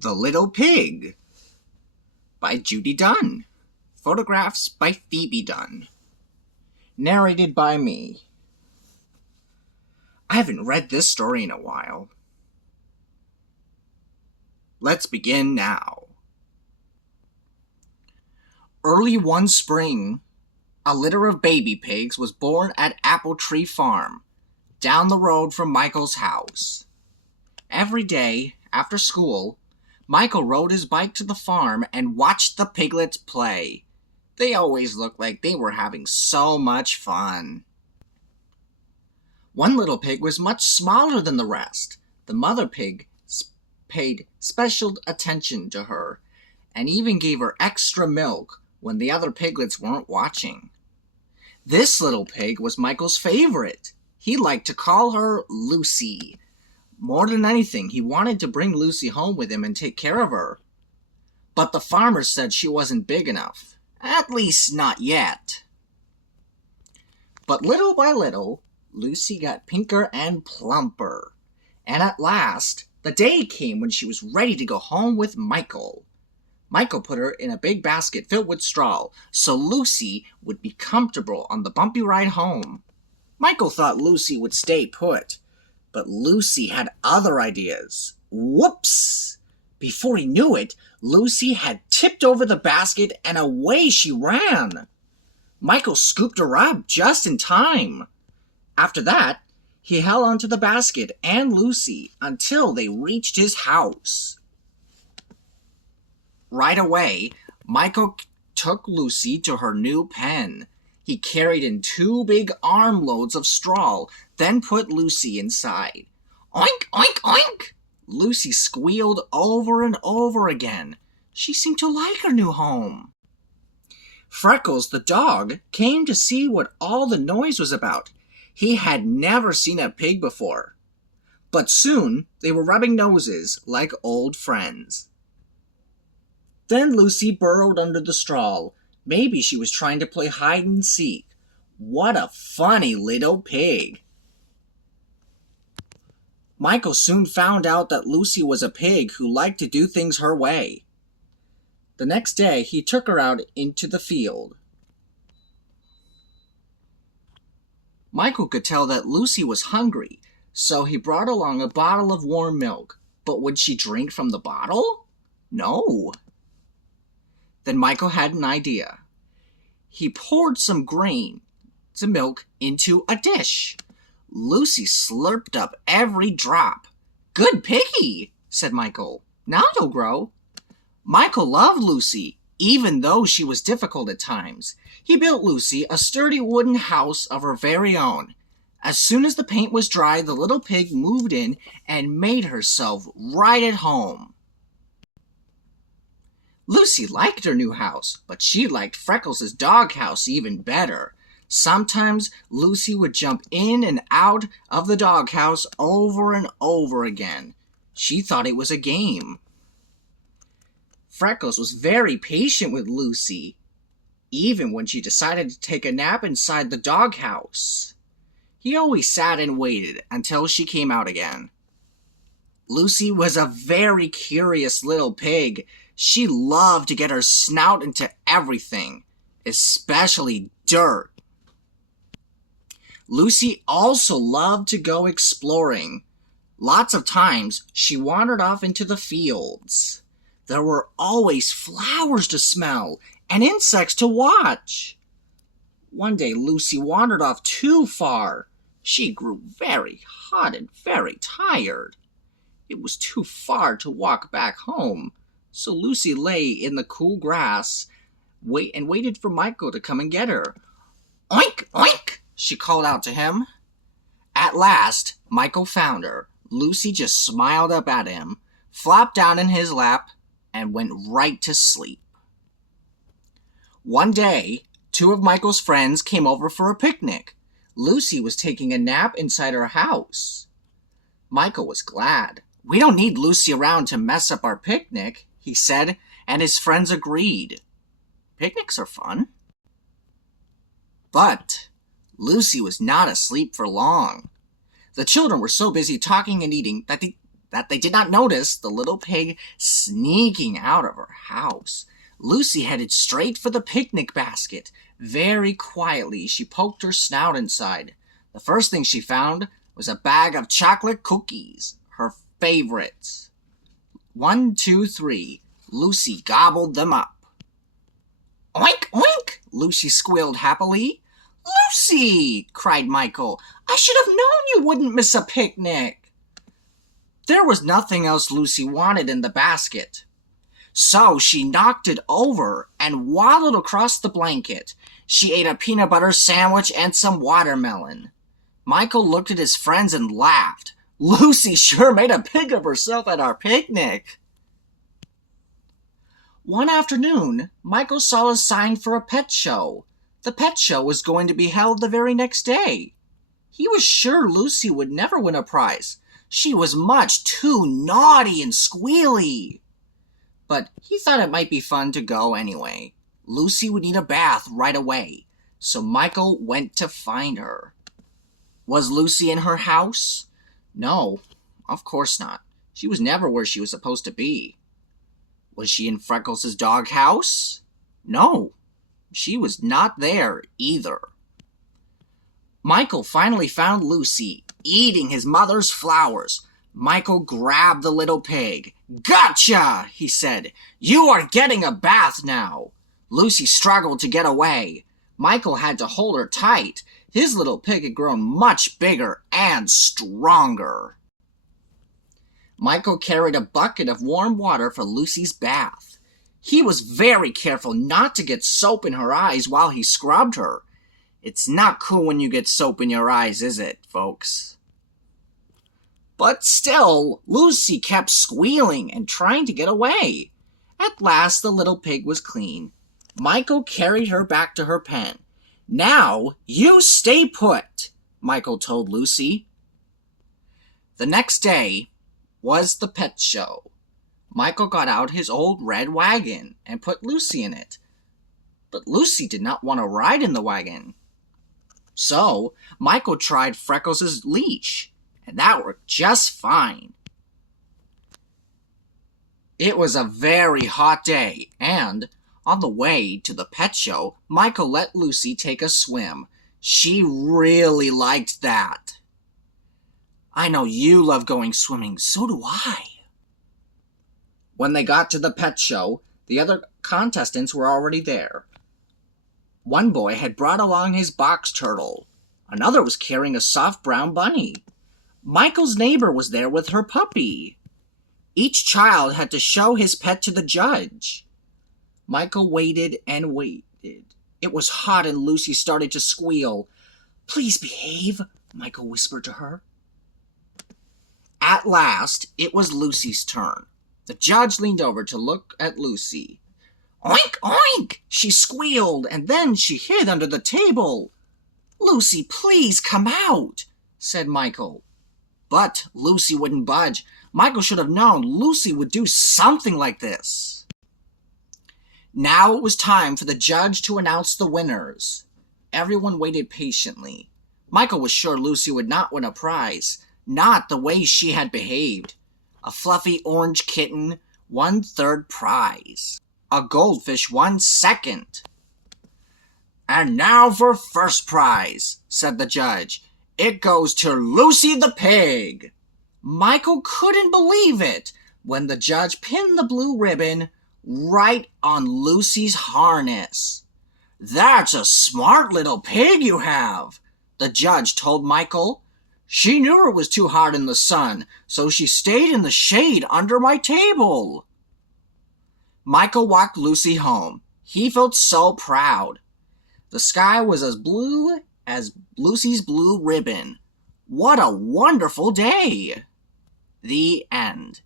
The Little Pig by Judy Dunn. Photographs by Phoebe Dunn. Narrated by me. I haven't read this story in a while. Let's begin now. Early one spring, a litter of baby pigs was born at Apple Tree Farm, down the road from Michael's house. Every day, after school, Michael rode his bike to the farm and watched the piglets play. They always looked like they were having so much fun. One little pig was much smaller than the rest. The mother pig paid special attention to her and even gave her extra milk when the other piglets weren't watching. This little pig was Michael's favorite. He liked to call her Lucy. More than anything, he wanted to bring Lucy home with him and take care of her. But the farmer said she wasn't big enough. At least not yet. But little by little, Lucy got pinker and plumper. And at last, the day came when she was ready to go home with Michael. Michael put her in a big basket filled with straw, so Lucy would be comfortable on the bumpy ride home. Michael thought Lucy would stay put, but Lucy had other ideas. Whoops! Before he knew it, Lucy had tipped over the basket and away she ran. Michael scooped her up just in time. After that, he held onto the basket and Lucy until they reached his house. Right away, Michael took Lucy to her new pen. He carried in 2 big armloads of straw, then put Lucy inside. Oink, oink, oink! Lucy squealed over and over again. She seemed to like her new home. Freckles, the dog, came to see what all the noise was about. He had never seen a pig before. But soon they were rubbing noses like old friends. Then Lucy burrowed under the straw. Maybe she was trying to play hide and seek. What a funny little pig. Michael soon found out that Lucy was a pig who liked to do things her way. The next day, he took her out into the field. Michael could tell that Lucy was hungry, so he brought along a bottle of warm milk. But would she drink from the bottle? No. Then Michael had an idea. He poured some milk into a dish. Lucy slurped up every drop. Good piggy, said Michael. Now you'll grow. Michael loved Lucy, even though she was difficult at times. He built Lucy a sturdy wooden house of her very own. As soon as the paint was dry, the little pig moved in and made herself right at home. Lucy liked her new house, but she liked Freckles' doghouse even better. Sometimes Lucy would jump in and out of the doghouse over and over again. She thought it was a game. Freckles was very patient with Lucy, even when she decided to take a nap inside the doghouse. He always sat and waited until she came out again. Lucy was a very curious little pig. She loved to get her snout into everything, especially dirt. Lucy also loved to go exploring. Lots of times, she wandered off into the fields. There were always flowers to smell and insects to watch. One day, Lucy wandered off too far. She grew very hot and very tired. It was too far to walk back home, so Lucy lay in the cool grass and waited for Michael to come and get her. Oink, oink! She called out to him. At last, Michael found her. Lucy just smiled up at him, flopped down in his lap, and went right to sleep. One day, 2 of Michael's friends came over for a picnic. Lucy was taking a nap inside her house. Michael was glad. We don't need Lucy around to mess up our picnic, he said, and his friends agreed. Picnics are fun. But Lucy was not asleep for long. The children were so busy talking and eating that they that they did not notice the little pig sneaking out of her house. Lucy headed straight for the picnic basket. Very quietly, she poked her snout inside. The first thing she found was a bag of chocolate cookies, her favorites. 1, 2, 3. Lucy gobbled them up. Oink, oink! Lucy squealed happily. Lucy! Cried Michael. I should have known you wouldn't miss a picnic. There was nothing else Lucy wanted in the basket. So she knocked it over and waddled across the blanket. She ate a peanut butter sandwich and some watermelon. Michael looked at his friends and laughed. Lucy sure made a pig of herself at our picnic. One afternoon, Michael saw a sign for a pet show. The pet show was going to be held the very next day. He was sure Lucy would never win a prize. She was much too naughty and squealy. But he thought it might be fun to go anyway. Lucy would need a bath right away, so Michael went to find her. Was Lucy in her house? No, of course not. She was never where she was supposed to be. Was she in Freckles' dog house? No, she was not there either. Michael finally found Lucy, eating his mother's flowers. Michael grabbed the little pig. Gotcha, he said. You are getting a bath now. Lucy struggled to get away. Michael had to hold her tight. His little pig had grown much bigger and stronger. Michael carried a bucket of warm water for Lucy's bath. He was very careful not to get soap in her eyes while he scrubbed her. It's not cool when you get soap in your eyes, is it, folks? But still, Lucy kept squealing and trying to get away. At last, the little pig was clean. Michael carried her back to her pen. Now, you stay put, Michael told Lucy. The next day was the pet show. Michael got out his old red wagon and put Lucy in it. But Lucy did not want to ride in the wagon. So, Michael tried Freckles' leash, and that worked just fine. It was a very hot day, and on the way to the pet show, Michael let Lucy take a swim. She really liked that. I know you love going swimming, so do I. When they got to the pet show, the other contestants were already there. One boy had brought along his box turtle. Another was carrying a soft brown bunny. Michael's neighbor was there with her puppy. Each child had to show his pet to the judge. Michael waited and waited. It was hot and Lucy started to squeal. Please behave, Michael whispered to her. At last, it was Lucy's turn. The judge leaned over to look at Lucy. Oink, oink! She squealed, and then she hid under the table. Lucy, please come out, said Michael. But Lucy wouldn't budge. Michael should have known Lucy would do something like this. Now it was time for the judge to announce the winners. Everyone waited patiently. Michael was sure Lucy would not win a prize, not the way she had behaved. A fluffy orange kitten won third prize. A goldfish won second. And now for first prize, said the judge. It goes to Lucy the pig. Michael couldn't believe it when the judge pinned the blue ribbon right on Lucy's harness. That's a smart little pig you have, the judge told Michael. She knew it was too hot in the sun, so she stayed in the shade under my table. Michael walked Lucy home. He felt so proud. The sky was as blue as Lucy's blue ribbon. What a wonderful day! The end.